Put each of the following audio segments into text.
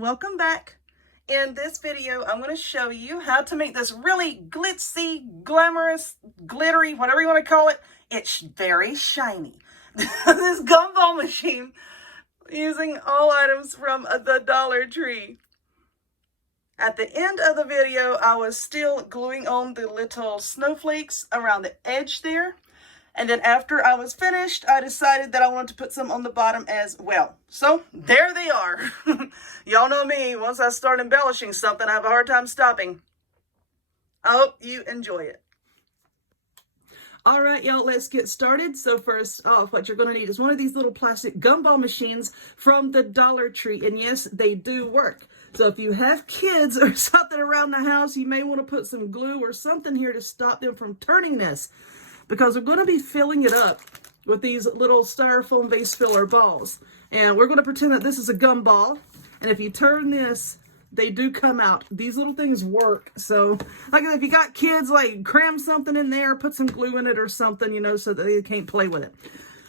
welcome back. In this video, I'm going to show you how to make this really glitzy, glamorous, glittery, whatever you want to call it. It's very shiny. This gumball machine using all items from the Dollar Tree. At the end of the video, I was still gluing on the little snowflakes around the edge there. And then after I was finished, I decided that I wanted to put some on the bottom as well. So there they are. Y'all know me. Once I start embellishing something, I have a hard time stopping. I hope you enjoy it. All right, y'all, let's get started. So first off, what you're going to need is one of these little plastic gumball machines from the Dollar Tree. And yes, they do work. So if you have kids or something around the house, you may want to put some glue or something here to stop them from turning this, because we're going to be filling it up with these little styrofoam vase filler balls. And we're going to pretend that this is a gumball. And if you turn this, they do come out. These little things work. So, like if you got kids, like cram something in there, put some glue in it or something, you know, so that they can't play with it.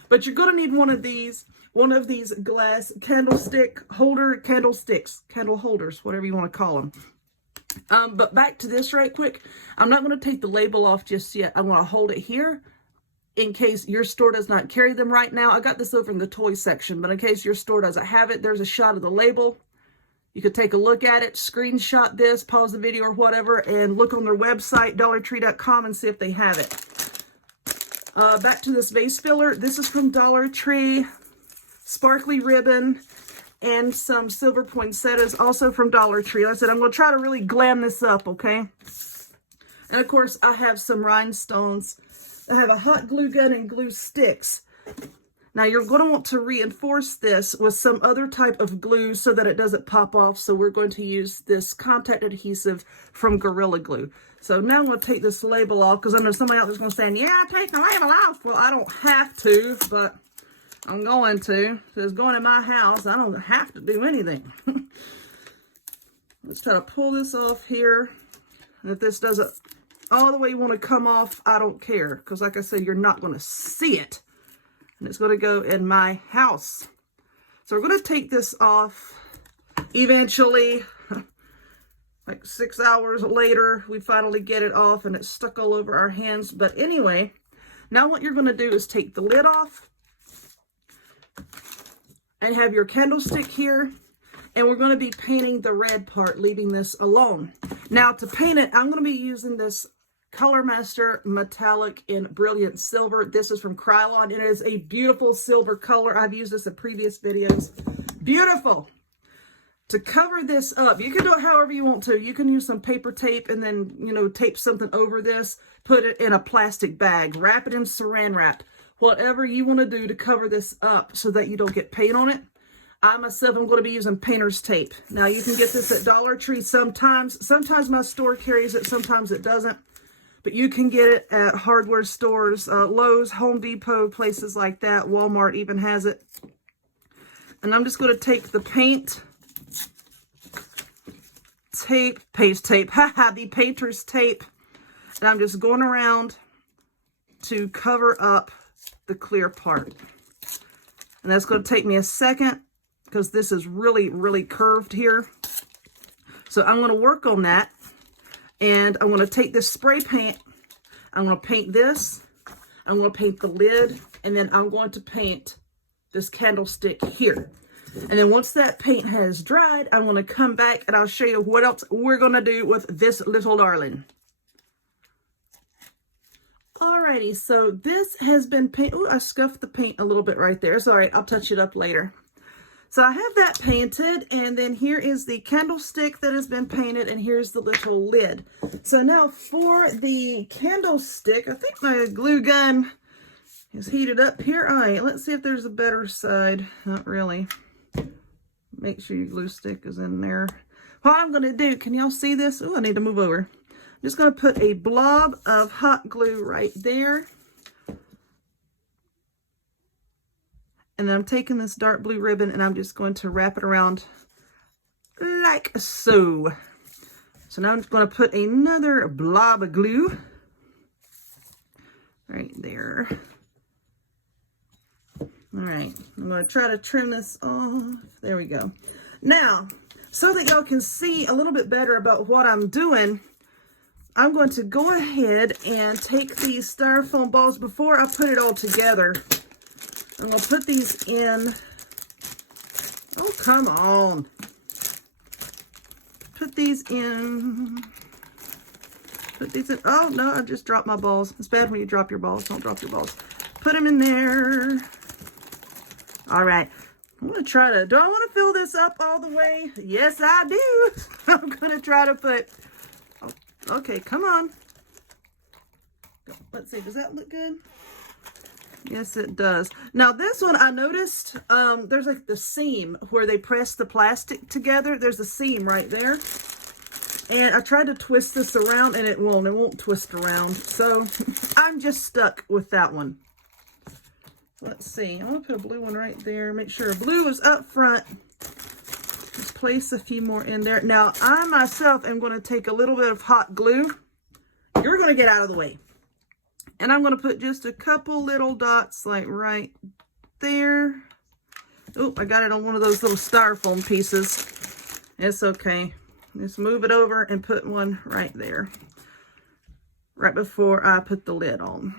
But you're going to need one of these glass candlestick holder, candle holders, whatever you want to call them. But back to this right quick. I'm not going to take the label off just yet. I want to hold it here in case your store does not carry them right now. I got this over in the toy section, but in case your store doesn't have it, there's a shot of the label. You could take a look at it, screenshot this, pause the video or whatever, and look on their website, dollartree.com, and see if they have it. Back to this vase filler. This is from Dollar Tree. Sparkly ribbon and some silver poinsettias, also from Dollar Tree. Like I said, I'm going to try to really glam this up, okay? And of course, I have some rhinestones. I have a hot glue gun and glue sticks. Now, you're going to want to reinforce this with some other type of glue so that it doesn't pop off. So we're going to use this contact adhesive from Gorilla Glue. So now I'm going to take this label off, because I know somebody out there's going to say, yeah, take the label off. Well, I don't have to, but I'm going to. So it's going in my house. I don't have to do anything. Let's try to pull this off here. And if this doesn't all the way you want to come off, I don't care. Because like I said, you're not going to see it. And it's going to go in my house. So we're going to take this off eventually. Like 6 hours later, we finally get it off and it's stuck all over our hands. But anyway, now what you're going to do is take the lid off and have your candlestick here. And we're going to be painting the red part, leaving this alone. Now to paint it, I'm going to be using this Color Master Metallic in Brilliant Silver. This is from Krylon. It is a beautiful silver color. I've used this in previous videos. Beautiful. To cover this up, you can do it however you want to. You can use some paper tape and then, you know, tape something over this. Put it in a plastic bag. Wrap it in saran wrap. Whatever you want to do to cover this up so that you don't get paint on it. I myself am going to be using painter's tape. Now, you can get this at Dollar Tree sometimes. Sometimes my store carries it. Sometimes it doesn't. But you can get it at hardware stores, Lowe's, Home Depot, places like that. Walmart even has it. And I'm just going to take the paint tape, the painter's tape. And I'm just going around to cover up the clear part. And that's going to take me a second because this is really, really curved here. So I'm going to work on that. And I'm going to take this spray paint. I'm going to paint this. I'm going to paint the lid. And then I'm going to paint this candlestick here. And then once that paint has dried, I'm going to come back and I'll show you what else we're going to do with this little darling. Alrighty, so this has been painted. Oh, I scuffed the paint a little bit right there. Sorry, I'll touch it up later. So I have that painted, and then here is the candlestick that has been painted, and here's the little lid. So now for the candlestick, I think my glue gun is heated up here. All right, let's see if there's a better side. Not really. Make sure your glue stick is in there. What I'm going to do, can y'all see this? Oh, I need to move over. I'm just going to put a blob of hot glue right there. And then I'm taking this dark blue ribbon and I'm just going to wrap it around like so. So now I'm just going to put another blob of glue right there. All right, I'm going to try to trim this off. There we go. Now, so that y'all can see a little bit better about what I'm doing, I'm going to go ahead and take these styrofoam balls before I put it all together. I'm going to put these in. Oh, come on. Put these in. Put these in. Oh, no, I just dropped my balls. It's bad when you drop your balls. Don't drop your balls. Put them in there. All right. I'm going to try to, do I want to fill this up all the way? Yes, I do. I'm going to try to put, oh, okay, come on. Let's see, does that look good? Yes, it does. Now, this one I noticed, there's like the seam where they press the plastic together. There's a seam right there. And I tried to twist this around and it won't twist around. So I'm just stuck with that one. Let's see. I'm going to put a blue one right there. Make sure blue is up front. Just place a few more in there. Now, I myself am going to take a little bit of hot glue. You're going to get out of the way. And I'm going to put just a couple little dots like right there. Oh, I got it on one of those little styrofoam pieces. It's okay. Just move it over and put one right there. Right before I put the lid on.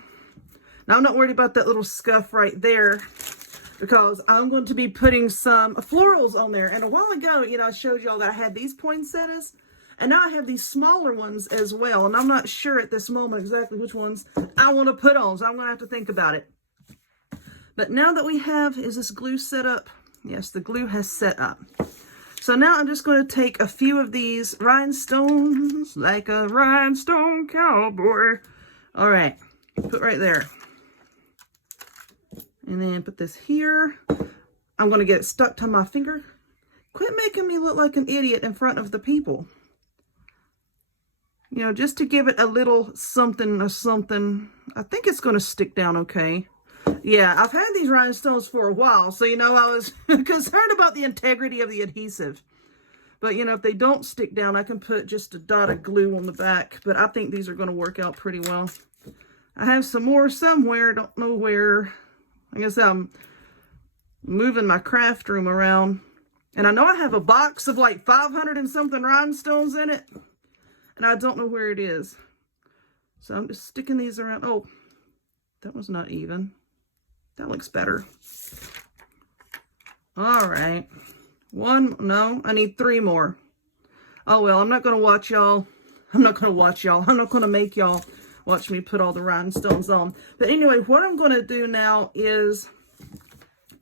Now, I'm not worried about that little scuff right there because I'm going to be putting some florals on there. And a while ago, you know, I showed y'all that I had these poinsettias. And now I have these smaller ones as well. And I'm not sure at this moment exactly which ones I want to put on. So I'm going to have to think about it. But now that we have, is this glue set up? Yes, the glue has set up. So now I'm just going to take a few of these rhinestones like a rhinestone cowboy. All right, put right there. And then put this here. I'm going to get it stuck to my finger. Quit making me look like an idiot in front of the people. You know, just to give it a little something or something. I think it's going to stick down okay. Yeah, I've had these rhinestones for a while. So, you know, I was concerned about the integrity of the adhesive. But, you know, if they don't stick down, I can put just a dot of glue on the back. But I think these are going to work out pretty well. I have some more somewhere. Don't know where. I guess I'm moving my craft room around. And I know I have a box of like 500 and something rhinestones in it. And I don't know where it is. So I'm just sticking these around. Oh, that was not even. That looks better. All right. One, no, I need 3 more. Oh, well, I'm not going to watch y'all. I'm not going to make y'all watch me put all the rhinestones on. But anyway, what I'm going to do now is,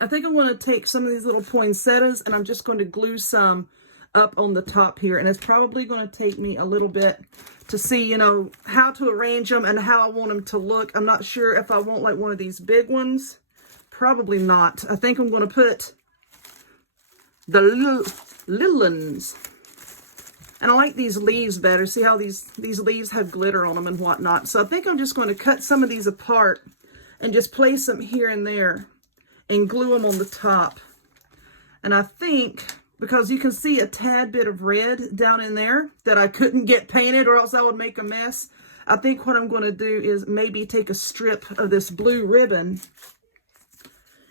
I think I'm going to take some of these little poinsettias and I'm just going to glue some up on the top here. And it's probably going to take me a little bit to see, you know, how to arrange them and how I want them to look. I'm not sure if I want like one of these big ones. Probably not. I think I'm going to put the little ones. And I like these leaves better. See how these leaves have glitter on them and whatnot. So I think I'm just going to cut some of these apart and just place them here and there and glue them on the top. And I think, because you can see a tad bit of red down in there that I couldn't get painted or else I would make a mess. I think what I'm going to do is maybe take a strip of this blue ribbon.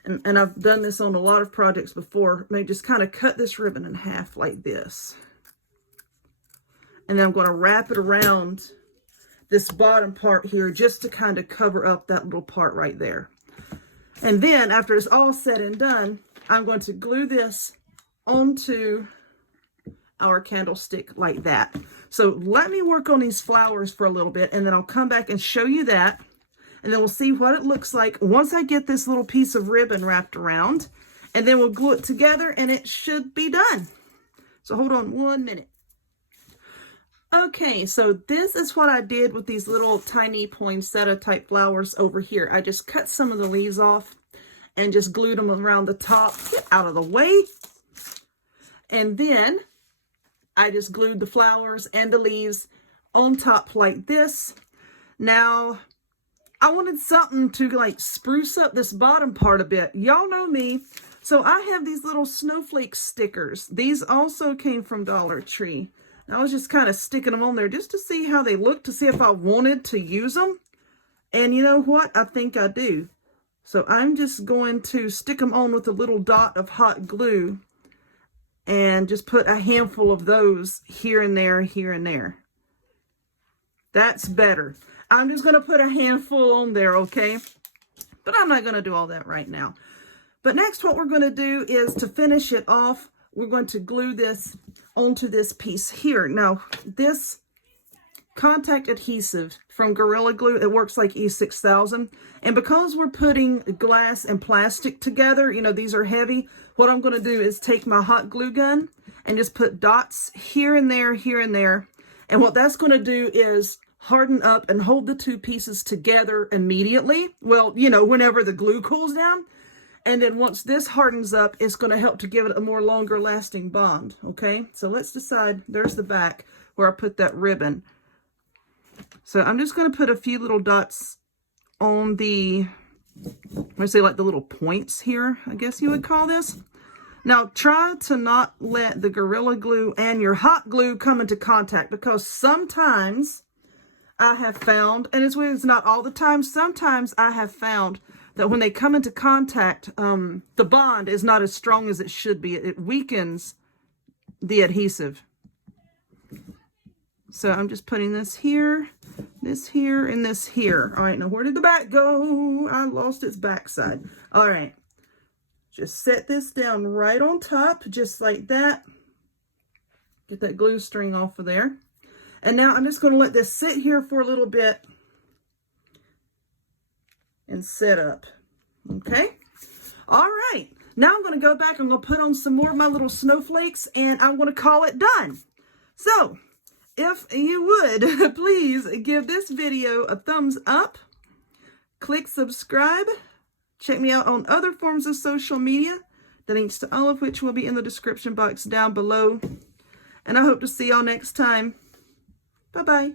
And I've done this on a lot of projects before. Maybe just kind of cut this ribbon in half like this. And then I'm going to wrap it around this bottom part here just to kind of cover up that little part right there. And then after it's all said and done, I'm going to glue this onto our candlestick like that. So let me work on these flowers for a little bit and then I'll come back and show you that. And then we'll see what it looks like once I get this little piece of ribbon wrapped around. And then we'll glue it together and it should be done. So hold on 1 minute. Okay, so this is what I did with these little tiny poinsettia type flowers over here. I just cut some of the leaves off and just glued them around the top. Get out of the way. And then I just glued the flowers and the leaves on top like this. Now, I wanted something to like spruce up this bottom part a bit. Y'all know me. So I have these little snowflake stickers. These also came from Dollar Tree. I was just kind of sticking them on there just to see how they look, to see if I wanted to use them. And you know what? I think I do. So I'm just going to stick them on with a little dot of hot glue and just put a handful of those here and there, here and there. That's better. I'm just going to put a handful on there, okay? But I'm not going to do all that right now. But next, what we're going to do is, to finish it off, we're going to glue this onto this piece here. Now, this contact adhesive from Gorilla Glue, it works like E6000. And because we're putting glass and plastic together, you know, these are heavy, what I'm going to do is take my hot glue gun and just put dots here and there, here and there. And what that's going to do is harden up and hold the two pieces together immediately. Well, you know, whenever the glue cools down. And then once this hardens up, it's going to help to give it a more longer lasting bond. Okay, so let's decide. There's the back where I put that ribbon. So I'm just going to put a few little dots on the, let's say like the little points here, I guess you would call this. Now try to not let the Gorilla Glue and your hot glue come into contact, because sometimes I have found, and it's not all the time, sometimes I have found that when they come into contact, the bond is not as strong as it should be. It weakens the adhesive. So I'm just putting this here, and this here. All right, now where did the back go? I lost its backside. All right, just set this down right on top, just like that. Get that glue string off of there. And now I'm just going to let this sit here for a little bit and set up. Okay. All right. Now I'm going to go back. I'm going to put on some more of my little snowflakes, and I'm going to call it done. So if you would, please give this video a thumbs up. Click subscribe. Check me out on other forms of social media, the links to all of which will be in the description box down below. And I hope to see y'all next time. Bye-bye.